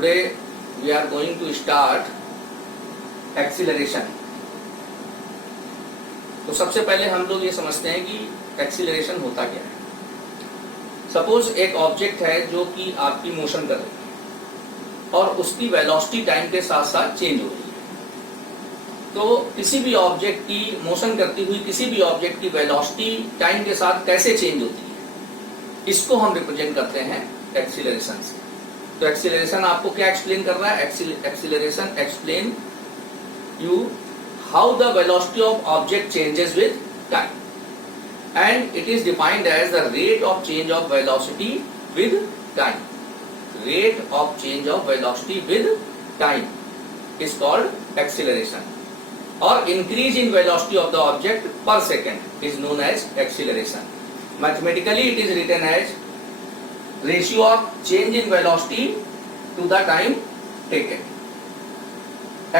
Today we are going to start acceleration. तो सबसे पहले हम लोग ये समझते हैं कि एक्सीलरेशन होता क्या है. सपोज एक ऑब्जेक्ट है जो कि आपकी मोशन कर रही है और उसकी वेलोसिटी टाइम के साथ साथ चेंज हो रही है. तो किसी भी ऑब्जेक्ट की मोशन करती हुई किसी भी ऑब्जेक्ट की वेलोसिटी टाइम के साथ कैसे चेंज होती है, इसको हम रिप्रेजेंट करते हैं एक्सीलरेशन से. तो एक्सीलरेशन आपको क्या एक्सप्लेन कर रहा है? Acceleration explain you how the velocity of object changes with time, and it is defined as the rate of change of velocity with time. Rate of change of velocity with time is called acceleration, or increase in velocity of the object per second is known as acceleration. Mathematically it is written as ratio of change in velocity to the time taken.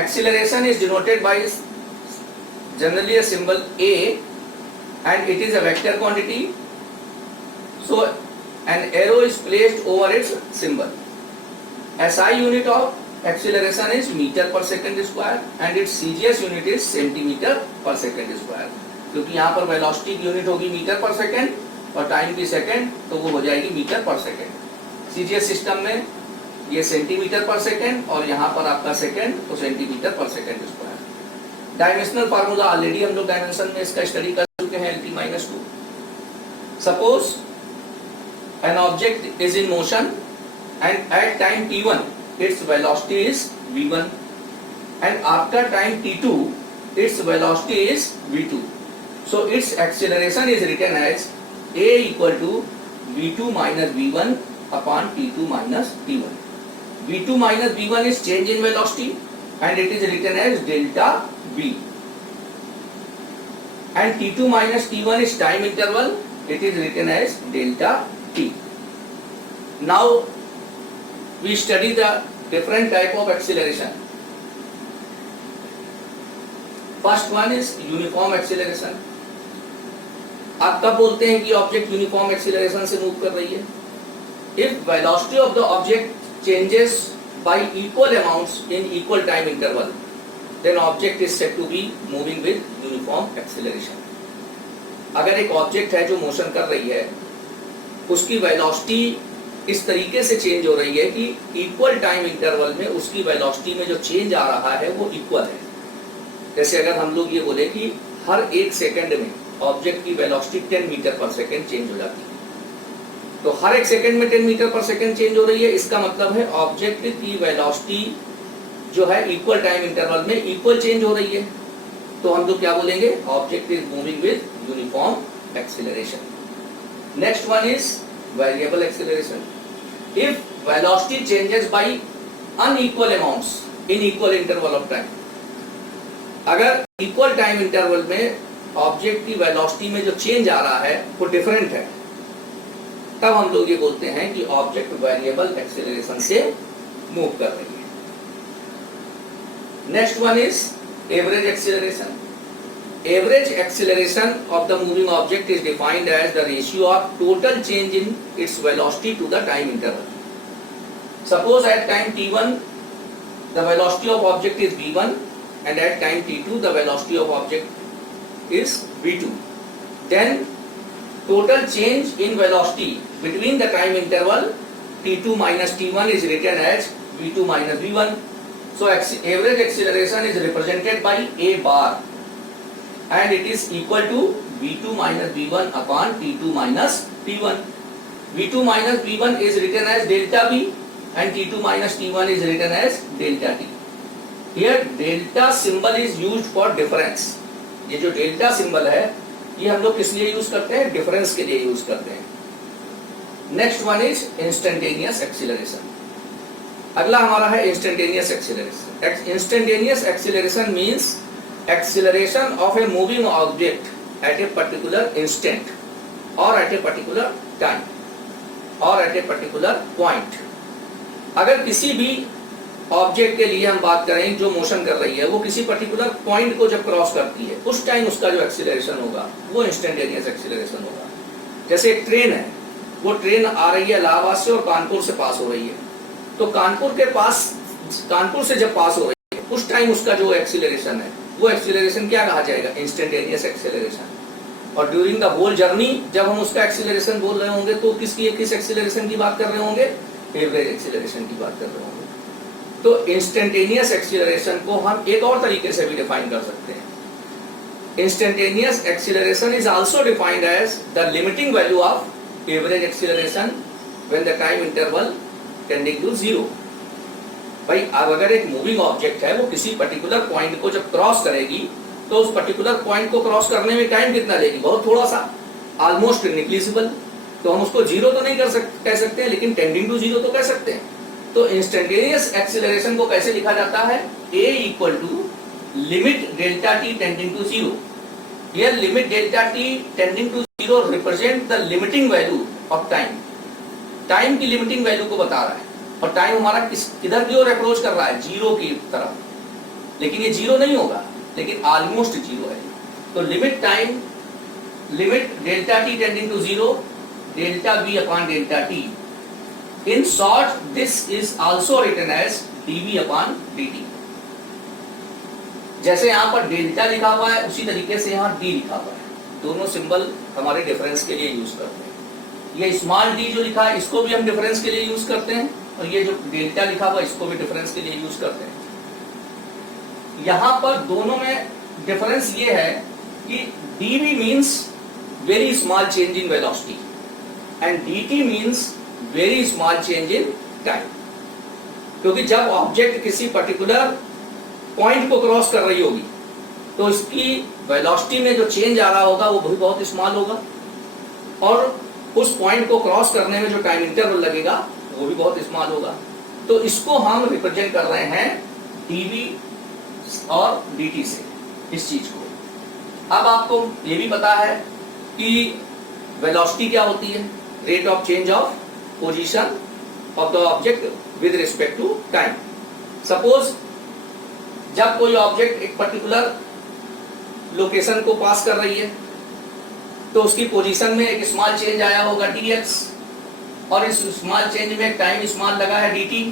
Acceleration is denoted by generally a symbol A, and it is a vector quantity, so an arrow is placed over its symbol. SI unit of acceleration is meter per second square and its CGS unit is centimeter per second square. क्योंकि यहाँ पर velocity की unit होगी metre पर second और time की second, तो वो हो जाएगी मीटर पर सेकंड. CGS सिस्टम में ये सेंटीमीटर पर सेकंड और यहाँ पर आपका सेकंड, तो सेंटीमीटर पर second square. Dimensional formula already हम लोग डायमेंशन में इसका स्टडी कर चुके हैं, Lt-2. Suppose an object is in motion and at time t1 its velocity is v1 and after time t2 its velocity is v2. So its acceleration is written as a equal to v2 minus v1 upon t2 minus t1. v2 minus v1 is change in velocity and it is written as delta v, and t2 minus t1 is time interval, it is written as delta t. Now we study the different type of acceleration. First one is uniform acceleration. आप कब बोलते हैं कि object uniform acceleration से move कर रही है? If velocity of the object changes by equal amounts in equal time interval, then object is said to be moving with uniform acceleration. अगर एक ऑब्जेक्ट है जो मोशन कर रही है, उसकी वेलोसिटी इस तरीके से चेंज हो रही है कि इक्वल टाइम इंटरवल में उसकी वेलोसिटी में जो चेंज आ रहा है वो इक्वल है. जैसे अगर हम लोग ये बोले कि हर एक सेकंड में ऑब्जेक्ट की वेलोसिटी 10 मीटर पर सेकंड चेंज हो जाती है, तो हर एक सेकंड में 10 मीटर पर सेकंड चेंज हो रही है, इसका मतलब है ऑब्जेक्ट की वेलोसिटी जो है इक्वल टाइम इंटरवल में इक्वल चेंज हो रही है. तो हम लोग क्या बोलेंगे? Object is moving with uniform acceleration. Next one is variable acceleration. If velocity changes by unequal amounts in equal interval of time, अगर इक्वल टाइम इंटरवल में ऑब्जेक्ट की वेलोसिटी में जो चेंज आ रहा है वो डिफरेंट है, तब हम लोग ये बोलते हैं कि ऑब्जेक्ट वेरिएबल एक्सीलरेशन से मूव कर रही है. Next one is average acceleration. Average acceleration of the moving object is defined as the ratio of total change in its velocity to the time interval. Suppose at time t1 the velocity of object is v1 and at time t2 the velocity of object is v2. Then total change in velocity between the time interval t2 minus t1 is written as v2 minus v1. So average acceleration is represented by a bar, and it is equal to v2 minus v1 upon t2 minus t1. v2 minus v1 is written as delta v and t2 minus t1 is written as delta t. Here delta symbol is used for difference. ये जो delta symbol है ये हम लोग किस लिए use करते हैं? डिफरेंस के लिए यूज करते हैं. Next one is instantaneous acceleration. अगला हमारा है instantaneous acceleration. Instantaneous acceleration means acceleration of a moving object at a particular instant or at a particular time or at a particular point. अगर किसी भी ऑब्जेक्ट के लिए हम बात करें जो मोशन कर रही है, वो किसी पर्टिकुलर पॉइंट को जब क्रॉस करती है उस टाइम उसका जो एक्सीलरेशन होगा वो इंस्टेंटेनियस एक्सीलरेशन होगा. जैसे एक ट्रेन है, वो ट्रेन आ रही है इलाहाबाद से और कानपुर से पास हो रही है, तो कानपुर से जब पास हो रही है उस टाइम उसका जो एक्सीलरेशन है वो एक्सीलरेशन क्या कहा जाएगा, इंस्टेंटेनियस एक्सीलरेशन। और ड्यूरिंग द होल जर्नी जब हम उसका एक्सीलरेशन बोल रहे होंगे तो किस एक्सीलरेशन की बात कर रहे होंगे, एवरेज एक्सीलरेशन की बात कर रहे होंगे। तो इंस्टेंटेनियस एक्सीलरेशन को हम एक और तरीके से भी डिफाइन कर सकते हैं। Instantaneous acceleration is also defined as the limiting value of average acceleration when the time interval tending to 0। भाई अब अगर एक मूविंग ऑब्जेक्ट है वो किसी पर्टिकुलर पॉइंट को जब क्रॉस करेगी तो उस पर्टिकुलर पॉइंट को क्रॉस करने में टाइम कितना लेगी, बहुत थोड़ा सा, ऑलमोस्ट निग्लिजिबल। तो हम उसको जीरो तो नहीं कह सकते हैं, लेकिन टेंडिंग टू 0 तो कह सकते हैं। तो इंस्टेंटेनियस एक्सीलरेशन को कैसे लिखा जाता है, a equal to limit delta T tending to 0। यह limit delta T tending to 0 represent the limiting value of time. Time की लिमिटिंग वैल्यू को बता रहा है, और टाइम हमारा किधर की ओर अप्रोच कर रहा है, 0 की तरफ। लेकिन ये 0 नहीं होगा, लेकिन ऑलमोस्ट 0 है। तो limit delta T tending to 0 delta v upon delta T. In short this is also written as dv upon dt। जैसे यहां पर डेल्टा लिखा हुआ है उसी तरीके से यहां d लिखा हुआ है। दोनों सिंबल हमारे डिफरेंस के लिए यूज करते हैं। ये स्मॉल d जो लिखा है इसको भी हम डिफरेंस के लिए यूज करते हैं, और ये जो डेल्टा लिखा हुआ है इसको भी डिफरेंस के लिए यूज करते हैं। यहां पर दोनों में डिफरेंस ये है कि dv means very small change in velocity and dt means very small change in time. क्योंकि जब ऑब्जेक्ट किसी पर्टिकुलर पॉइंट को क्रॉस कर रही होगी तो इसकी वेलोसिटी में जो चेंज आ रहा होगा वो भी बहुत स्मॉल होगा, और उस पॉइंट को क्रॉस करने में जो टाइम इंटरवल लगेगा वो भी बहुत स्मॉल होगा। तो इसको हम रिप्रेजेंट कर रहे हैं dv और dt से, इस चीज को। अब आपको ये भी पता है कि वेलोसिटी क्या होती है, rate of change of position of the object with respect to time. Suppose जब कोई ऑब्जेक्ट एक पर्टिकुलर लोकेशन को पास कर रही है तो उसकी पोजीशन में एक स्मॉल चेंज आया होगा dx, और इस स्मॉल चेंज में टाइम स्मॉल लगा है dt,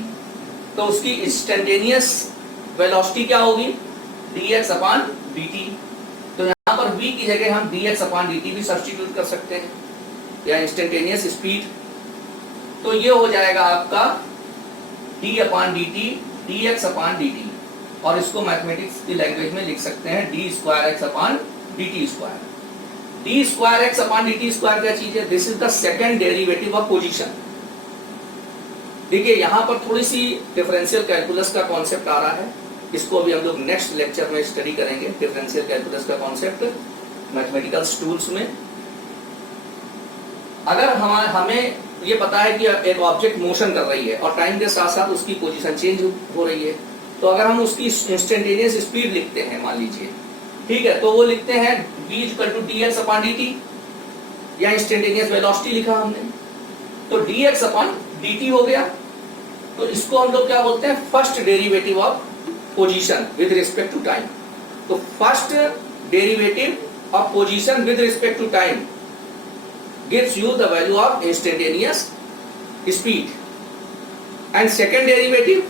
तो उसकी इंस्टेंटेनियस वेलोसिटी क्या होगी, dx अपॉन dt। तो यहाँ पर v की जगह हम dx अपॉन dt भी सब्स्टिट्यूट कर सकते हैं, या इंस्टेंटेनियस स्पीड। तो ये हो जाएगा आपका d upon dt dx upon dt, और इसको मैथमेटिक्स की लैंग्वेज में लिख सकते हैं d square x upon dt square. d square x upon dt square क्या चीज है, this is the second derivative of position. देखिए यहाँ पर थोड़ी सी डिफरेंशियल कैलकुलस का कॉन्सेप्ट आ रहा है, इसको अभी हम लोग नेक्स्ट लेक्चर में स्टडी करेंगे। डिफरेंशियल कैलकुलस का कॉन्सेप्ट मैथमेटिकल टूल्स में। अगर हमें ये पता है कि एक ऑब्जेक्ट मोशन कर रही है और टाइम के साथ साथ उसकी पोजीशन चेंज हो रही है, तो अगर हम उसकी इंस्टेंटेनियस स्पीड लिखते हैं, मान लीजिए, ठीक है, तो वो लिखते हैं v equal to dx upon dt, या इंस्टेंटेनियस वेलोसिटी लिखा हमने, तो dx अपॉन dt हो गया। तो इसको हम लोग क्या बोलते हैं, first derivative of position with respect to time. तो first derivative of position with respect to time gives you the value of instantaneous speed, and second derivative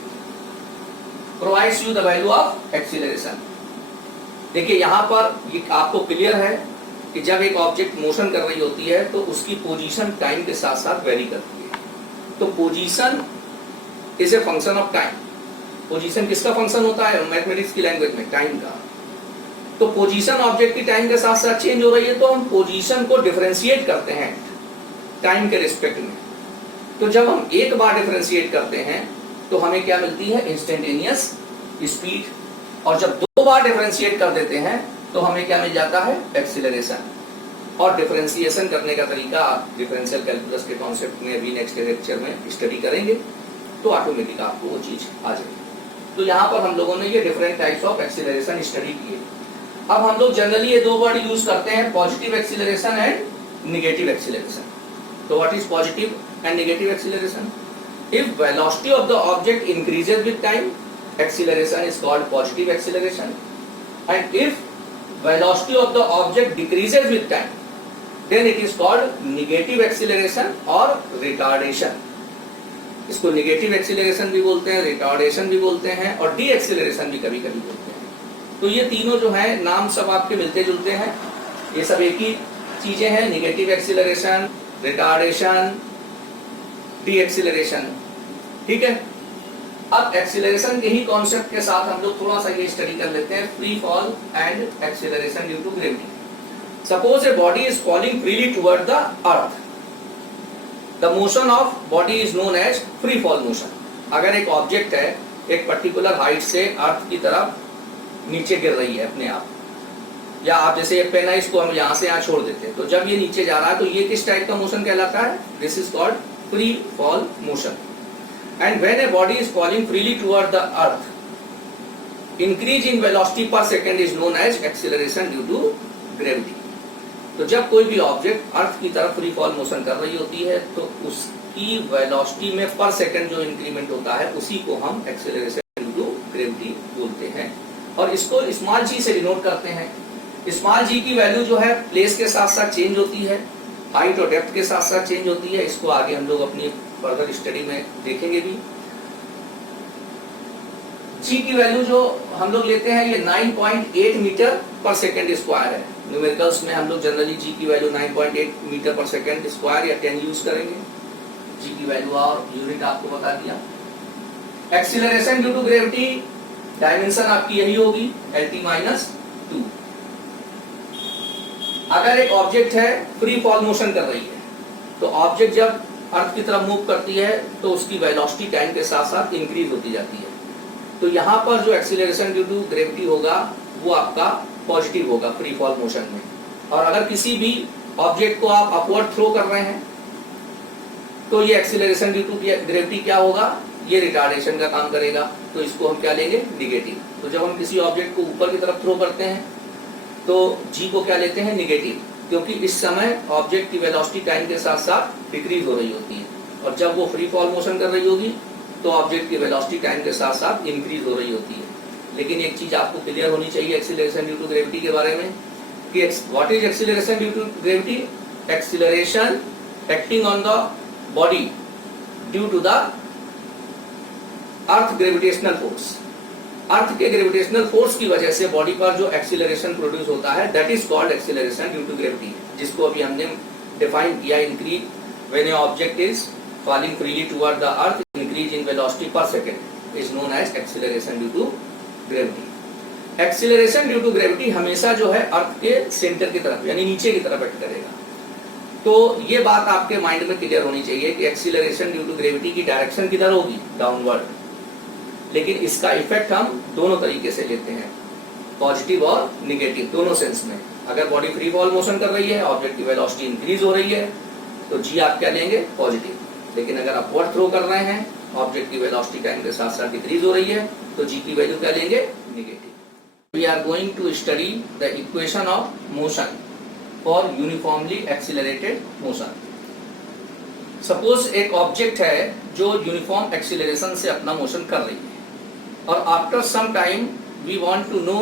provides you the value of acceleration। देखिए यहाँ पर ये आपको clear है कि जब एक ऑब्जेक्ट मोशन कर रही होती है तो उसकी पोजीशन टाइम के साथ साथ वेरी करती है। तो position is a function of time. Position किसका फंक्शन होता है मैथमेटिक्स की लैंग्वेज में, टाइम का। तो पोजीशन ऑब्जेक्ट की टाइम के साथ साथ चेंज हो रही है, तो हम पोजीशन को डिफरेंशिएट करते हैं टाइम के रिस्पेक्ट में। तो जब हम एक बार डिफरेंशिएट करते हैं तो हमें क्या मिलती है, इंस्टेंटेनियस स्पीड, और जब दो बार डिफरेंशिएट कर देते हैं तो हमें क्या मिल जाता है, एक्सीलरेशन। और डिफरेंशिएशन करने का तरीका आप डिफरेंशियल कैलकुलस के कॉन्सेप्ट में भी नेक्स्ट लेक्चर में स्टडी करेंगे, तो ऑटोमेटिक आपको वो चीज आ जाएगी। तो यहाँ पर हम लोगों ने ये different types of acceleration study किए। अब हम लोग जनरली ये दो वर्ड यूज करते हैं, positive acceleration and negative acceleration. तो what is positive and negative acceleration? If velocity of the object increases with time, acceleration is called positive acceleration, and if velocity of the object decreases with time, then it is called negative acceleration or retardation। इसको negative acceleration भी बोलते हैं, retardation भी बोलते हैं और D acceleration भी कभी कभी बोलते हैं। तो ये तीनों जो है नाम सब आपके मिलते जुलते हैं, ये सब एक ही चीजें हैं, negative acceleration, retardation, D acceleration. ठीक है, अब एक्सीलरेशन के ही कॉन्सेप्ट के साथ हम लोग थोड़ा सा ये स्टडी कर लेते हैं, free fall and acceleration due to gravity. Suppose a body is falling freely toward the earth, the motion of body is known as free fall motion. अगर एक ऑब्जेक्ट है एक पर्टिकुलर हाइट से अर्थ की तरफ नीचे गिर रही है अपने आप, या आप जैसे ये पेन है इसको हम यहाँ से यहाँ छोड़ देते हैं, तो जब ये नीचे जा रहा है तो ये किस टाइप का मोशन कहलाता है? This is called free fall motion. And when a body is falling freely toward the earth, increase in velocity per second is known as acceleration due to gravity. तो जब कोई भी ऑब्जेक्ट अर्थ की तरफ free fall motion कर रही होती है तो उसकी वेलोसिटी में पर सेकंड जो इंक्रीमेंट होता है उसी को हम एक्सेलरेशन ड्यू टू ग्रेविटी बोलते हैं। और इसको स्मॉल जी से डिनोट करते हैं। स्मॉल जी की वैल्यू जो है प्लेस के साथ साथ चेंज होती है, हाइट और डेप्थ के साथ साथ चेंज होती है। इसको आगे हम लोग अपनी फर्दर स्टडी में देखेंगे भी। जी की वैल्यू जो हम लोग लेते हैं ये 9.8 मीटर पर सेकेंड स्क्वायर है। न्यूमेरिकल्स में हम लोग जनरली जी की वैल्यू 9.8 मीटर पर सेकेंड स्क्वायर या 10 यूज करेंगे। जी की वैल्यू और यूनिट आपको बता दिया। Acceleration due to gravity dimension आपकी यही होगी LT-2। अगर एक ऑब्जेक्ट है फ्री फॉल मोशन कर रही है तो ऑब्जेक्ट जब अर्थ की तरफ मूव करती है तो उसकी वेलोसिटी टाइम के साथ साथ इंक्रीज होती जाती है। तो यहाँ पर जो एक्सीलरेशन ड्यू टू ग्रेविटी होगा वो आपका पॉजिटिव होगा फ्री फॉल मोशन में। और अगर किसी भी ऑब्जेक्ट को आप अपवर्ड थ्रो कर रहे हैं तो ये एक्सीलरेशन ड्यू टू ग्रेविटी क्या होगा? ये रिटार्डेशन का काम करेगा। तो इसको हम क्या लेंगे? निगेटिव। तो जब हम किसी ऑब्जेक्ट को ऊपर की तरफ थ्रो करते हैं तो जी को क्या लेते हैं? निगेटिव, क्योंकि इस समय ऑब्जेक्ट की वेलोसिटी टाइम के साथ साथ डिक्रीज हो रही होती है। और जब वो फ्री फॉल मोशन कर रही होगी तो ऑब्जेक्ट की वेलोसिटी टाइम के साथ साथ इंक्रीज हो रही होती है। लेकिन एक चीज आपको क्लियर होनी चाहिए एक्सीलरेशन ड्यू टू ग्रेविटी के बारे में कि what is acceleration due to gravity? Acceleration acting on the body due to the earth gravitational force. Earth के ग्रेविटेशनल फोर्स की वजह से बॉडी पर जो एक्सीलरेशन प्रोड्यूस होता है that is called acceleration due to gravity, जिसको अभी हमने डिफाइन किया। Increase when a object is falling freely toward the earth, increase in velocity per second is known as acceleration due to gravity. Acceleration due to gravity हमेशा जो है अर्थ के centre की तरफ यानी नीचे की तरफ एक्ट करेगा। तो ये बात आपके माइंड में क्लियर होनी चाहिए कि एक्सीलरेशन ड्यू टू ग्रेविटी की डायरेक्शन किधर होगी? डाउनवर्ड। लेकिन इसका इफेक्ट हम दोनों तरीके से लेते हैं, पॉजिटिव और निगेटिव, दोनों सेंस में। अगर बॉडी फ्री फॉल मोशन कर रही है, ऑब्जेक्ट की वेलोसिटी इंक्रीज हो रही है तो जी आप क्या लेंगे? पॉजिटिव। लेकिन अगर आप अपवर्ड थ्रो कर रहे हैं, ऑब्जेक्ट की वेलोसिटी टाइम के साथ साथ डिक्रीज हो रही है तो जी की वैल्यू क्या लेंगे? Negative. We are going to study the equation of motion for uniformly accelerated motion. Suppose एक ऑब्जेक्ट है जो यूनिफॉर्म एक्सीलरेशन से अपना मोशन कर रही है और after some time we want to know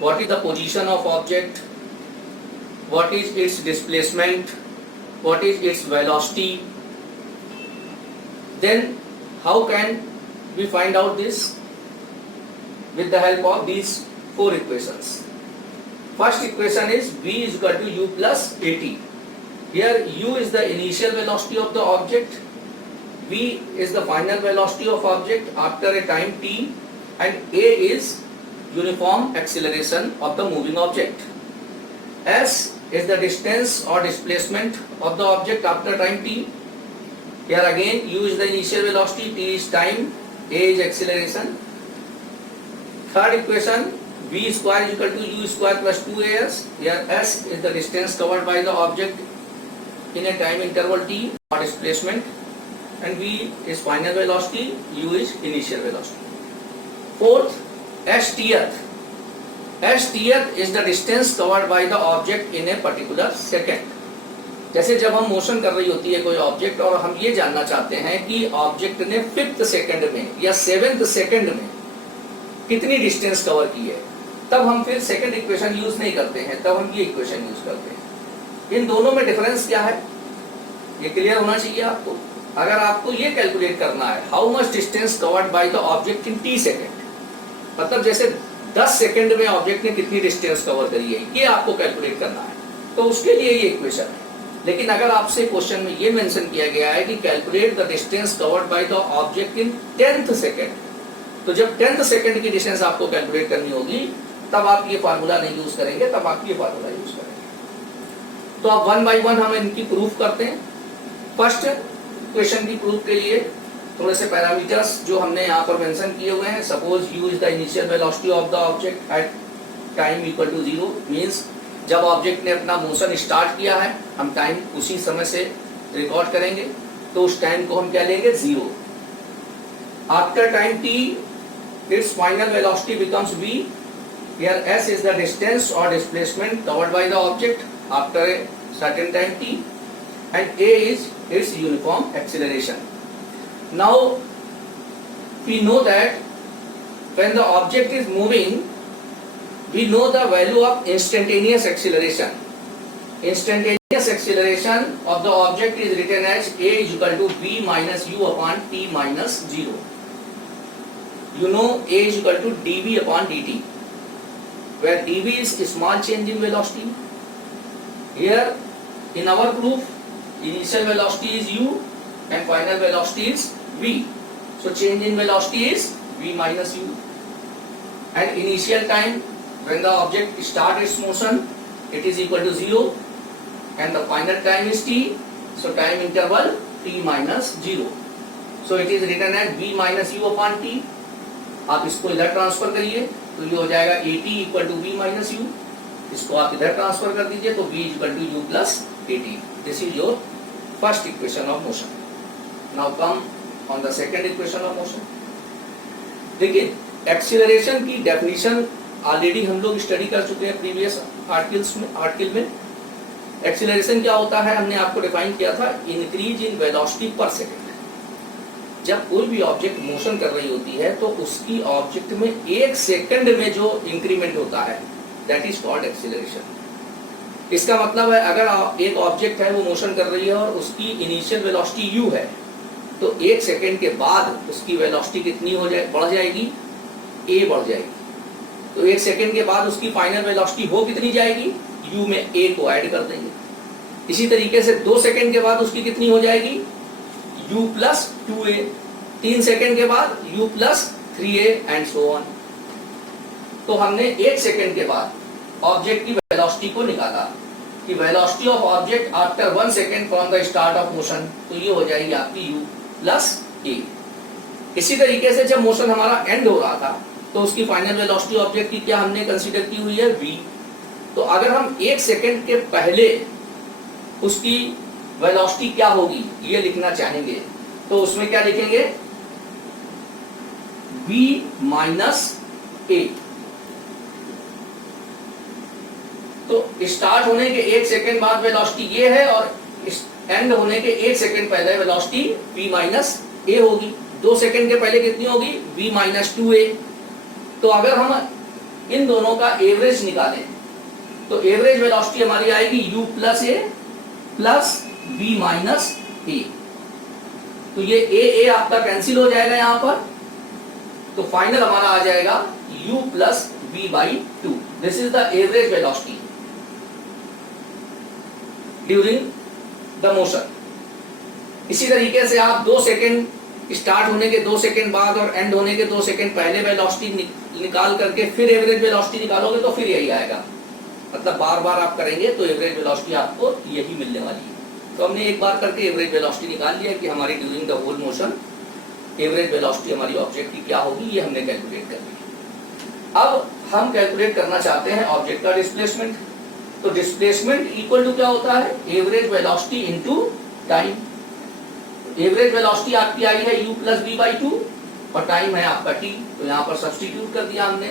what is the position of object, what is its displacement, what is its velocity. Then how can we find out this? With the help of these four equations. First equation is v is equal to u plus at. Here u is the initial velocity of the object, v is the final velocity of object after a time t, and a is uniform acceleration of the moving object. S is the distance or displacement of the object after time t. Here again u is the initial velocity, t is time, a is acceleration. Third equation, v square is equal to u square plus 2as. Here s is the distance covered by the object in a time interval t or displacement, and v is final velocity, u is initial velocity. Fourth, stth. stth is the distance covered by the object in a particular second. जैसे जब हम motion कर रही होती है कोई object और हम ये जानना चाहते हैं कि ऑब्जेक्ट ने 5th सेकंड में या 7th सेकंड में कितनी डिस्टेंस कवर की है, तब हम फिर सेकंड इक्वेशन यूज नहीं करते हैं, तब हम ये इक्वेशन यूज करते हैं। इन दोनों में डिफरेंस क्या है ये क्लियर होना चाहिए आपको। अगर आपको ये कैलकुलेट करना है how much distance covered by the object in t second, मतलब जैसे 10 सेकेंड में ऑब्जेक्ट ने कितनी डिस्टेंस कवर करी है, ये आपको कैलकुलेट करना है, तो उसके लिए ये इक्वेशन है। लेकिन अगर आपसे क्वेश्चन में ये मेंशन किया गया है कि calculate the distance covered by the object in 10th second, तो जब 10th सेकेंड की डिस्टेंस आपको कैलकुलेट करनी होगी तब आप ये फार्मूला नहीं यूज करेंगे, तब आप ये फार्मूला यूज करेंगे। तो अब 1 बाय 1 हम इनकी प्रूफ करते हैं। फर्स्ट क्वेश्चन की प्रूफ के लिए थोड़े से पैरामीटर्स जो हमने यहाँ पर मेंशन किए हुए हैं। Suppose u is the initial velocity of the object at time equal to 0, means जब ऑब्जेक्ट ने अपना मोशन स्टार्ट किया है हम टाइम उसी समय से रिकॉर्ड करेंगे, तो उस टाइम को हम क्या लेंगे 0। After time t its final velocity becomes v, here s is the distance or displacement covered by the object after a certain time t, and a is its uniform acceleration. Now we know that when the object is moving, we know the value of instantaneous acceleration. Instantaneous acceleration of the object is written as a is equal to v minus u upon t minus 0. You know a is equal to dv upon dt, where dv is small change in velocity. Here in our proof, initial velocity is u and final velocity is v. So change in velocity is v minus u. And initial time when the object starts its motion, it is equal to 0, and the final time is t. So time interval t minus 0. So it is written as v minus u upon t. आप इसको इधर transfer करिए तो ये हो जाएगा at equal to v minus u, इसको आप इधर ट्रांसफर कर दीजिए तो v equal to u plus at. This is your first equation of motion. Now come on the second equation of motion. देखिए एक्सीलरेशन की डेफिनेशन ऑलरेडी हम लोग स्टडी कर चुके हैं प्रीवियस आर्टिकल में. एक्सीलरेशन क्या होता है हमने आपको डिफाइन किया था, इंक्रीज इन वेलोसिटी पर सेकेंड. जब कोई भी ऑब्जेक्ट मोशन कर रही होती है तो उसकी ऑब्जेक्ट में 1 सेकंड में जो इंक्रीमेंट होता है दैट इज कॉल्ड एक्सीलरेशन. इसका मतलब है अगर एक ऑब्जेक्ट है वो मोशन कर रही है और उसकी इनिशियल वेलोसिटी u है, तो 1 सेकंड के बाद उसकी वेलोसिटी कितनी हो जाए, बढ़ जाएगी, a बढ़ जाएगी. तो 1 सेकंड के बाद उसकी फाइनल वेलोसिटी हो कितनी जाएगी, u में a को ऐड कर देंगे. इसी तरीके से 2 सेकंड के बाद उसकी कितनी हो जाएगी, u प्लस 2a. 3 सेकंड के बाद u plus 3a and so on. तो हमने 1 सेकंड के बाद ऑब्जेक्ट की वेलोसिटी को निकाला कि velocity of object after 1 second from the start of motion, तो ये हो जाएगी आपकी u प्लस a. इसी तरीके से जब मोशन हमारा एंड हो रहा था तो उसकी फाइनल वेलोसिटी ऑब्जेक्ट की क्या हमने कंसीडर की हुई है, v. तो अगर हम 1 सेकंड के पहले उसकी वेलोसिटी क्या होगी ये लिखना चाहेंगे तो उसमें क्या लिखेंगे, v माइनस a. तो स्टार्ट होने के 1 सेकंड बाद वेलोसिटी ये है और एंड होने के 1 सेकंड पहले वेलोसिटी v माइनस a होगी. 2 सेकंड के पहले कितनी होगी, v माइनस 2a. तो अगर हम इन दोनों का एवरेज निकालें तो एवरेज वेलोसिटी हमारी आएगी u plus a plus v minus a. तो ये a आपका कैंसिल हो जाएगा यहाँ पर, तो फाइनल हमारा आ जाएगा u plus v by 2. This is the average velocity during the motion. इसी तरीके से आप 2 सेकंड स्टार्ट होने के 2 सेकंड बाद और एंड होने के 2 सेकंड पहले वेलोसिटी निकाल करके फिर एवरेज वेलोसिटी निकालोगे तो फिर यही आएगा. मतलब बार बार आप करेंगे तो एवरेज वेलोसिटी आपको यही मिलने वाली है. तो हमने एक बार करके एवरेज वेलोसिटी निकाल लिया कि हमारी during the whole motion average velocity हमारी ऑब्जेक्ट की क्या होगी, ये हमने कैलकुलेट कर लिया. अब हम कैलकुलेट करना चाहते हैं ऑब्जेक्ट का डिस्प्लेसमेंट. तो डिस्प्लेसमेंट इक्वल टू क्या होता है, average velocity into time. Average velocity आपकी आई है u प्लस v बाई 2 और टाइम है आपका t, तो यहाँ पर सब्स्टिट्यूट कर दिया हमने.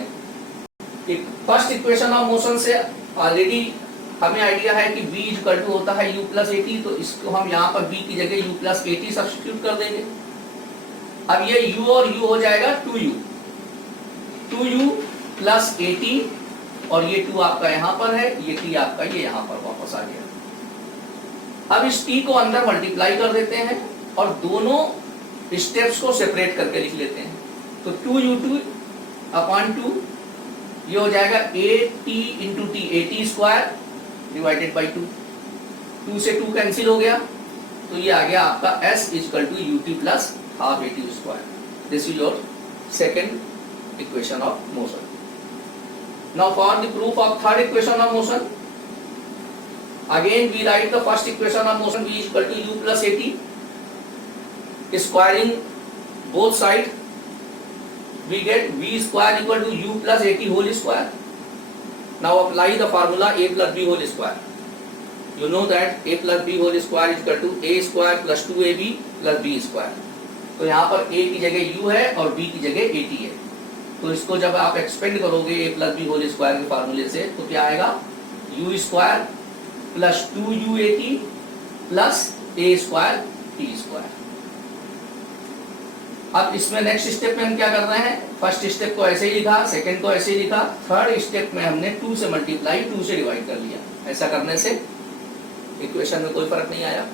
फर्स्ट इक्वेशन ऑफ मोशन से ऑलरेडी हमें आइडिया है कि v इक्वल टू होता है u प्लस at, तो इसको हम यहाँ पर v की जगह u प्लस at सब्स्टिट्यूट कर देंगे. अब ये u और u हो जाएगा 2u प्लस at और ये 2 आपका यहाँ पर है, ये t आपका ये यहाँ पर वापस आ गया. अब इस t को अंदर मल्टीप्लाई कर देते हैं और दोनों स्टेप्स को सेपरेट करके लिख लेते हैं। तो 2u2 अपॉन 2 ये हो जाएगा at into T, at square divided by 2, 2 से 2 कैंसिल हो गया, तो ये आ गया आपका s equal to ut plus half at square. This is your second equation of motion. Now for the proof of third equation of motion, again we write the first equation of motion v equal to u plus at, squaring both side we get v square equal to u plus at whole square. Now apply the formula a plus b whole square. You know that a plus b whole square is equal to a square plus 2ab plus b square. तो यहाँ पर a की जगह u है और b की जगह at है, तो इसको जब आप एक्सपेंड करोगे a plus b whole square के फार्मूले से, तो क्या आएगा u square plus 2u at plus a square t square. अब इसमें नेक्स्ट स्टेप में हम क्या कर रहे हैं, फर्स्ट स्टेप को ऐसे ही लिखा, सेकंड को ऐसे ही लिखा, थर्ड स्टेप में हमने 2 से मल्टीप्लाई 2 से डिवाइड कर लिया। ऐसा करने से इक्वेशन में कोई फर्क नहीं आया।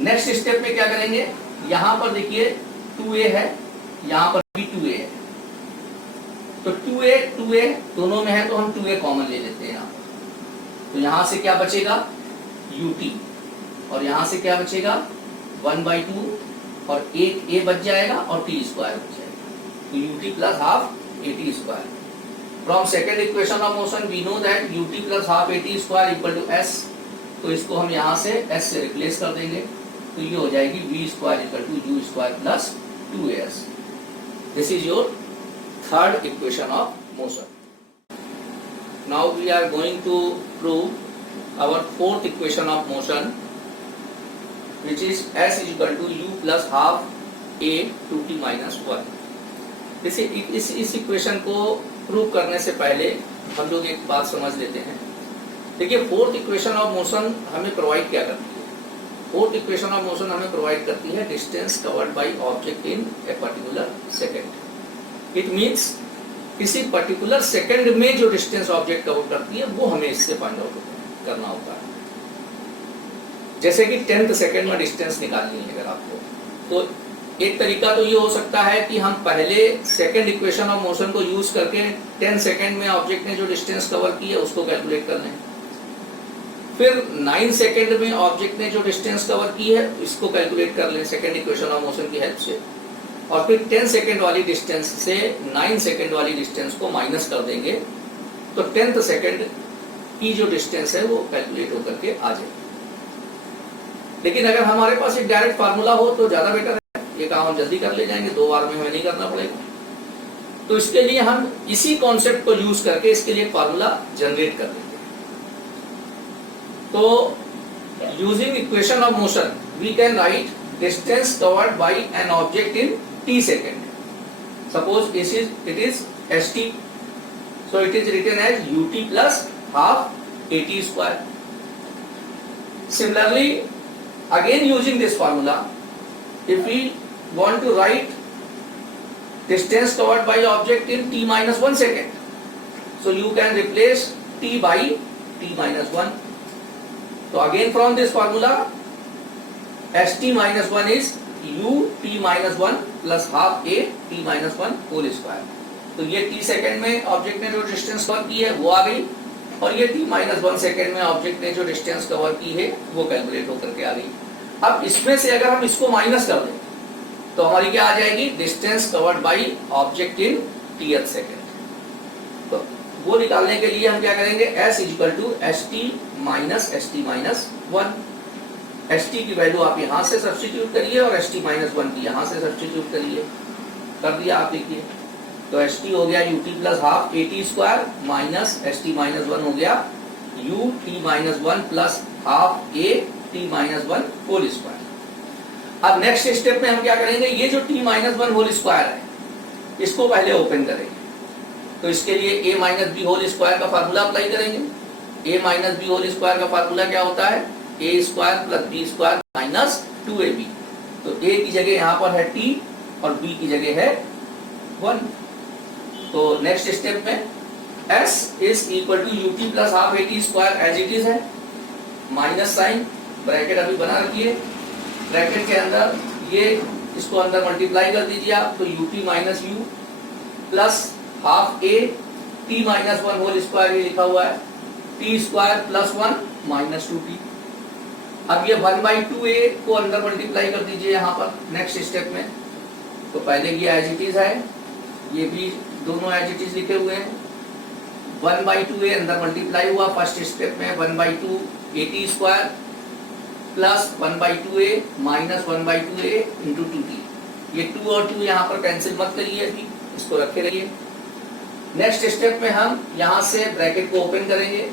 नेक्स्ट स्टेप में क्या करेंगे, यहां पर देखिए 2a है, यहां पर भी 2a है, तो 2a दोनों में है, तो हम 2a कॉमन ले लेते हैं यहाँ पर। तो यहां से क्या बचेगा ut, और यहां से क्या बचेगा 1/2, और एक a बच जाएगा और t स्क्वायर बच जाएगा, तो ut plus half at square. From second equation of motion we know that ut plus half at square equal to s, तो इसको हम यहाँ से s से रिप्लेस कर देंगे, तो ये हो जाएगी v square equal to u square plus 2as। This is your third equation of motion. Now we are going to prove our fourth equation of motion, which is s is equal to u plus half a to t minus 1। इस equation को prove करने से पहले हम लोग एक बात समझ लेते हैं। देखिए फोर्थ इक्वेशन ऑफ मोशन हमें प्रोवाइड क्या करती है, फोर्थ इक्वेशन ऑफ मोशन हमें प्रोवाइड करती है distance covered by object in a particular second. It means किसी पर्टिकुलर सेकंड में जो डिस्टेंस ऑब्जेक्ट कवर करती है वो हमें इससे फाइंड आउट करना होता है। जैसे कि 10th सेकंड में डिस्टेंस निकालनी है अगर आपको, तो एक तरीका तो ये हो सकता है कि हम पहले सेकंड इक्वेशन ऑफ मोशन को यूज करके 10 सेकंड में ऑब्जेक्ट ने जो डिस्टेंस कवर की है उसको कैलकुलेट कर लें, फिर 9 सेकंड में ऑब्जेक्ट ने जो डिस्टेंस कवर की है इसको कैलकुलेट कर लें सेकंड इक्वेशन ऑफ मोशन की हेल्प से, और फिर 10 सेकंड वाली डिस्टेंस से 9 सेकंड वाली डिस्टेंस को माइनस कर देंगे, तो 10th सेकंड की जो डिस्टेंस है वो कैलकुलेट होकर के आ जाएगी। लेकिन अगर हमारे पास एक डायरेक्ट फार्मूला हो तो ज्यादा बेटर है, ये काम हम जल्दी कर ले जाएंगे, 2 बार में हमें नहीं करना पड़ेगा। तो इसके लिए हम इसी कॉन्सेप्ट को यूज करके इसके लिए फार्मूला जनरेट कर देंगे। तो using equation of motion we can write distance covered by an object in t second. Suppose it is st, so it is written as ut plus half at square. Similarly, again using this formula, if we want to write distance covered by object in t minus 1 second, so you can replace t by t minus 1. So again from this formula, st minus 1 is u t minus 1 plus half a t minus 1 whole square. तो ये t second में object ने जो distance cover की है वो आ गई, और ये t माइनस 1 सेकेंड में ऑब्जेक्ट ने जो डिस्टेंस कवर की है वो कैलकुलेट होकर के आ गई। अब इसमें से अगर हम इसको माइनस कर दें तो हमारी क्या आ जाएगी, distance covered by object in tth second. तो वो निकालने के लिए हम क्या करेंगे, s equal to st minus 1। st की वैल्यू आप यहाँ से सब्स्टिट्यूट करिए और st माइनस 1 की यहाँ से सब्स्टिट्यूट करिए, कर दिया आप। देखिए तो st हो गया ut plus half at square minus st minus 1 हो गया ut minus 1 plus half at minus 1 whole square. अब नेक्स्ट स्टेप में हम क्या करेंगे, ये जो t माइनस 1 होल स्क्वायर है इसको पहले ओपन करेंगे, तो इसके लिए a minus B whole square का फार्मूला अप्लाई करेंगे। a minus B whole square का फार्मूला क्या होता है, a square plus B square minus 2ab। तो a की जगह यहाँ पर है t और b की जगह है 1। तो नेक्स्ट स्टेप में s is equal to ut plus half at square as it is है, माइनस साइन ब्रैकेट अभी बना रखिए, ब्रैकेट के अंदर ये इसको अंदर मल्टीप्लाई कर दीजिए आप, तो ut minus u plus half A T minus one whole square ये लिखा हुआ है, T square plus one minus two T. अब ये 1/2a को अंदर मल्टीप्लाई कर दीजिए यहाँ पर नेक्स्ट स्टेप में। तो पहले ये एज इट इज है, ये भी दोनों एज इट इज लिखे हुए हैं। 1/2a अंदर मल्टीप्लाई हुआ फर्स्ट स्टेप में, 1/2 at square plus 1/2a minus 1/2a into 2t। ये 2 और 2 यहाँ पर कैंसिल मत करिए, अभी इसको रखे रहिए। नेक्स्ट स्टेप में हम यहाँ से ब्रैकेट को ओपन करेंगे।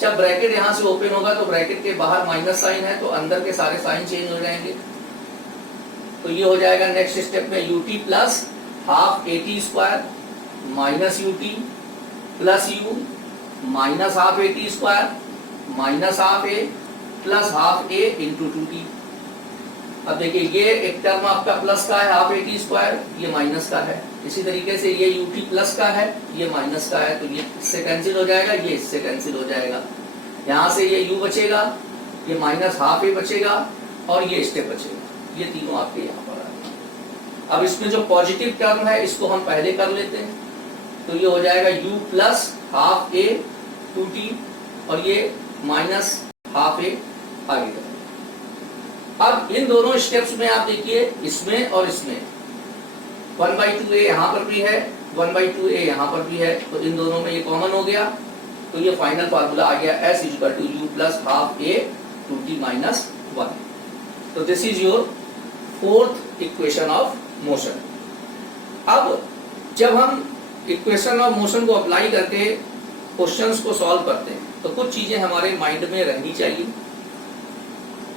जब ब्रैकेट यहाँ से ओपन होगा तो ब्रैकेट के बाहर माइनस साइन है, तो अंदर के सारे साइन चेंज हो जाएंगे। तो ये हो जाएगा नेक्स्ट स्टेप में ut plus half at square minus ut plus u minus half at square minus half a plus half a into 2t। अब देखिए ये एक टर्म आपका प्लस का है हाफ at स्क्वायर, ये माइनस का है। इसी तरीके से ये ut प्लस का है, ये माइनस का है, तो ये इससे कैंसिल हो जाएगा, ये इससे कैंसिल हो जाएगा। यहाँ से ये u बचेगा, ये माइनस हाफ a बचेगा और ये स्टेप बचेगा। ये तीनों आपके यहाँ पर आ गए। अब इसमें जो पॉजिटिव टर्म है इसको हम पहले कर लेते हैं। तो ये हो जाएगा u plus half a 2t और ये माइनस हाफ a आगे। अब इन दोनों स्टेप्स में आप देखिए, इसमें और इसमें 1/2a यहाँ पर भी है, 1/2a यहाँ पर भी है, तो इन दोनों में ये कॉमन हो गया। तो ये फाइनल फार्मूला आ गया s equal to u plus half a 2t minus 1। तो this is your fourth equation of motion. अब जब हम इक्वेशन ऑफ मोशन को अप्लाई करके क्वेश्चंस को सॉल्व करते हैं तो कुछ चीजें हमारे माइंड में रहनी चाहिए।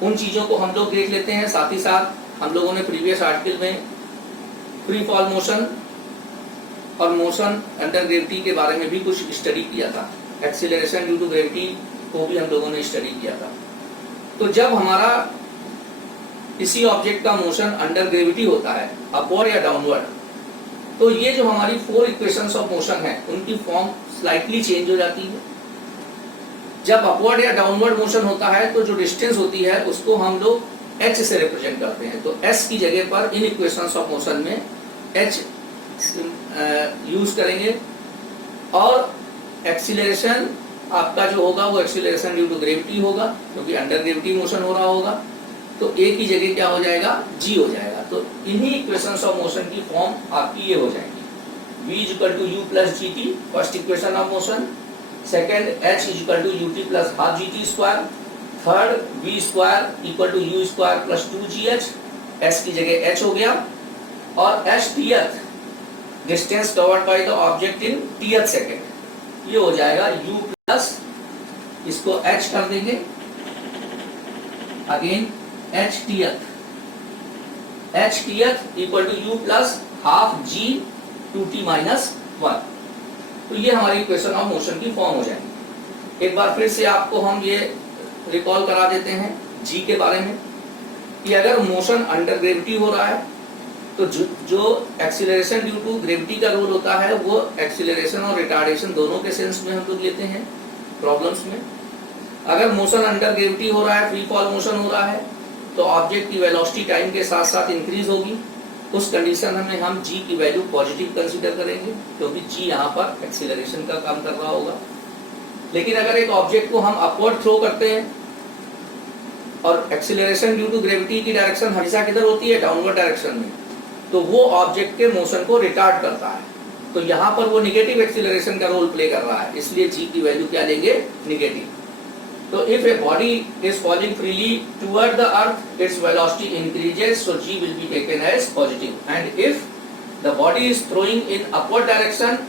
उन चीजों को हम लोग देख लेते हैं। साथ ही साथ हम लोगों ने प्रीवियस आर्टिकल में फ्री फॉल मोशन और मोशन अंडर ग्रेविटी के बारे में भी कुछ स्टडी किया था। एक्सीलरेशन ड्यू टू ग्रेविटी को भी हम लोगों ने स्टडी किया था। तो जब हमारा किसी ऑब्जेक्ट का मोशन अंडर ग्रेविटी होता है, अपवर्ड या डाउनवर्ड, तो ये जो हमारी 4 इक्वेशंस ऑफ मोशन है उनकी फॉर्म स्लाइटली चेंज हो जाती है। जब अपवर्ड या डाउनवर्ड मोशन होता है तो जो डिस्टेंस होती है उसको हम लोग h से रिप्रेजेंट करते हैं। तो s की जगह पर इन इक्वेशंस ऑफ मोशन में h यूज करेंगे। और एक्सीलरेशन आपका जो होगा वो एक्सीलरेशन ड्यू टू ग्रेविटी होगा, क्योंकि अंडर ग्रेविटी मोशन हो रहा होगा। तो a की जगह क्या हो जाएगा, g हो जाएगा। तो इन्हीं इक्वेशंस ऑफ मोशन की फॉर्म आपकी ये हो जाएगी, v equal to u plus gt first equation of motion, second h equal to ut plus half gt square, third v square equal to u square plus 2gh, s की जगह h हो गया, और h tth distance covered by the object in tth second, ये हो जाएगा u plus, इसको h कर देंगे again h tth equal to u plus half g 2t minus 1। तो ये हमारी इक्वेशन ऑफ मोशन की फॉर्म हो जाएगी। एक बार फिर से आपको हम ये रिकॉल करा देते हैं g के बारे में, कि अगर मोशन अंडर ग्रेविटी हो रहा है तो जो एक्सीलरेशन ड्यू टू ग्रेविटी का रोल होता है वो एक्सीलरेशन और रिटार्डेशन दोनों के सेंस में हम लोग लेते हैं प्रॉब्लम्स में। अगर मोशन अंडर ग्रेविटी हो रहा है, फ्री फॉल मोशन हो रहा है, तो ऑब्जेक्ट की वेलोसिटी टाइम के साथ साथ इंक्रीज होगी। उस कंडीशन में हम g की वैल्यू पॉजिटिव कंसीडर करेंगे, क्योंकि g यहाँ पर एक्सीलरेशन का काम कर रहा होगा। लेकिन अगर एक ऑब्जेक्ट को हम अपवर्ड थ्रो करते हैं और एक्सीलरेशन ड्यू टू ग्रेविटी की डायरेक्शन हमेशा किधर होती है, डाउनवर्ड डायरेक्शन में, तो वो ऑब्जेक्ट के मोशन को रिटार्ड करता है। तो यहाँ पर वो निगेटिव एक्सीलरेशन का रोल प्ले कर रहा है, इसलिए g की वैल्यू क्या लेंगे, निगेटिव। तो if a body is falling freely toward the earth, its velocity increases, so g will be taken as positive. And if the body is throwing in upward direction,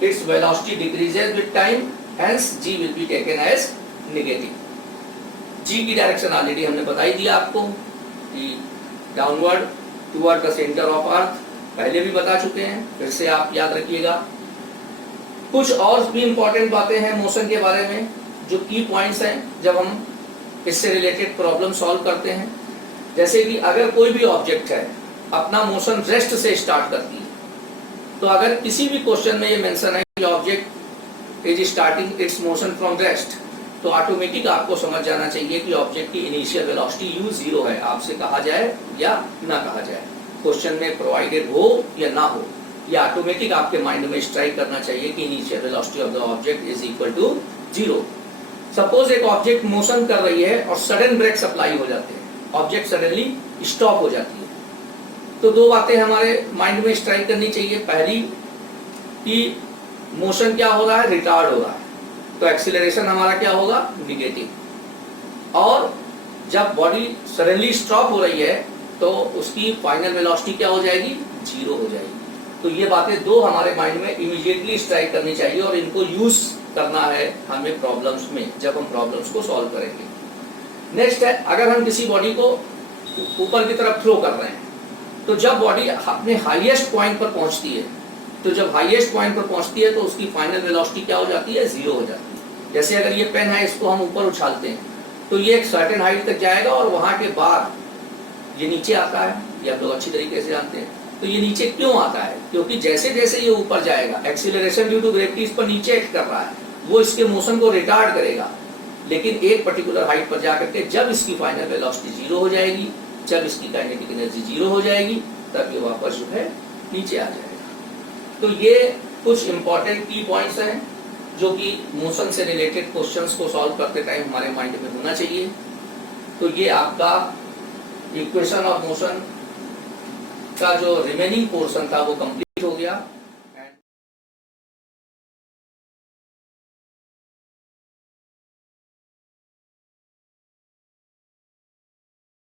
its velocity decreases with time, hence g will be taken as negative. g की direction already हमने बताई दिया आपको कि downward toward the centre of earth, पहले भी बता चुके हैं, फिर से आप याद रखिएगा। कुछ और भी इंपॉर्टेंट बातें हैं मोशन के बारे में, जो की पॉइंट्स हैं जब हम इससे रिलेटेड प्रॉब्लम सॉल्व करते हैं। जैसे कि अगर कोई भी ऑब्जेक्ट है अपना मोशन रेस्ट से स्टार्ट करती है, तो अगर किसी भी क्वेश्चन में ये मेंशन है कि object is starting it's motion from rest, तो ऑटोमेटिक आपको समझ जाना चाहिए कि ऑब्जेक्ट की इनिशियल वेलोसिटी u 0 है, आपसे कहा जाए या ना कहा जाए, क्वेश्चन में प्रोवाइडेड हो या ना हो, या ऑटोमेटिक आपके माइंड में स्ट्राइक करना चाहिए कि initial velocity of the object is equal to 0। Suppose एक ऑब्जेक्ट मोशन कर रही है और सडन ब्रेक्स अप्लाई हो जाते हैं, ऑब्जेक्ट सडनली स्टॉप हो जाती है, तो दो बातें हमारे माइंड में स्ट्राइक करनी चाहिए। पहली कि मोशन क्या हो रहा है, रिटार्ड हो रहा है, तो एक्सीलरेशन हमारा क्या होगा, निगेटिव। और जब बॉडी सडनली स्टॉप हो रही है तो उसकी फाइनल वेलोसिटी क्या हो जाएगी, 0 हो जाएगी। तो ये बातें दो हमारे माइंड में इमीडिएटली स्ट्राइक करनी चाहिए और इनको यूज करना है हमें प्रॉब्लम्स में, जब हम प्रॉब्लम्स को सॉल्व करेंगे। नेक्स्ट है, अगर हम किसी बॉडी को ऊपर की तरफ थ्रो कर रहे हैं, तो जब बॉडी अपने हाईएस्ट पॉइंट पर पहुंचती है, तो जब हाईएस्ट पॉइंट पर पहुंचती है तो उसकी फाइनल वेलोसिटी क्या हो जाती है, 0 हो जाती है। जैसे अगर ये पेन है, इसको हम ऊपर उछालते हैं तो ये एक सर्टेन हाइट तक जाएगा और वहां के बाद ये नीचे आता है, ये आप लोग अच्छी तरीके से जानते हैं। तो ये नीचे क्यों आता है, क्योंकि जैसे जैसे ये ऊपर जाएगा, एक्सीलरेशन ड्यू टू ग्रेविटी इस पर नीचे एक्ट कर रहा है, वो इसके मोशन को रिटार्ड करेगा, लेकिन एक पर्टिकुलर हाइट पर जाकर के जब इसकी फाइनल वेलोसिटी 0 हो जाएगी, जब इसकी काइनेटिक एनर्जी 0 हो जाएगी, तब ये वापस जो है नीचे आ जाएगा। तो ये कुछ इंपॉर्टेंट की पॉइंट्स हैं जो कि मोशन से रिलेटेड क्वेश्चंस को सॉल्व करते टाइम हमारे माइंड में होना चाहिए। तो ये आपका इक्वेशन ऑफ मोशन का जो रिमेनिंग पोर्शन था वो कंप्लीट हो गया।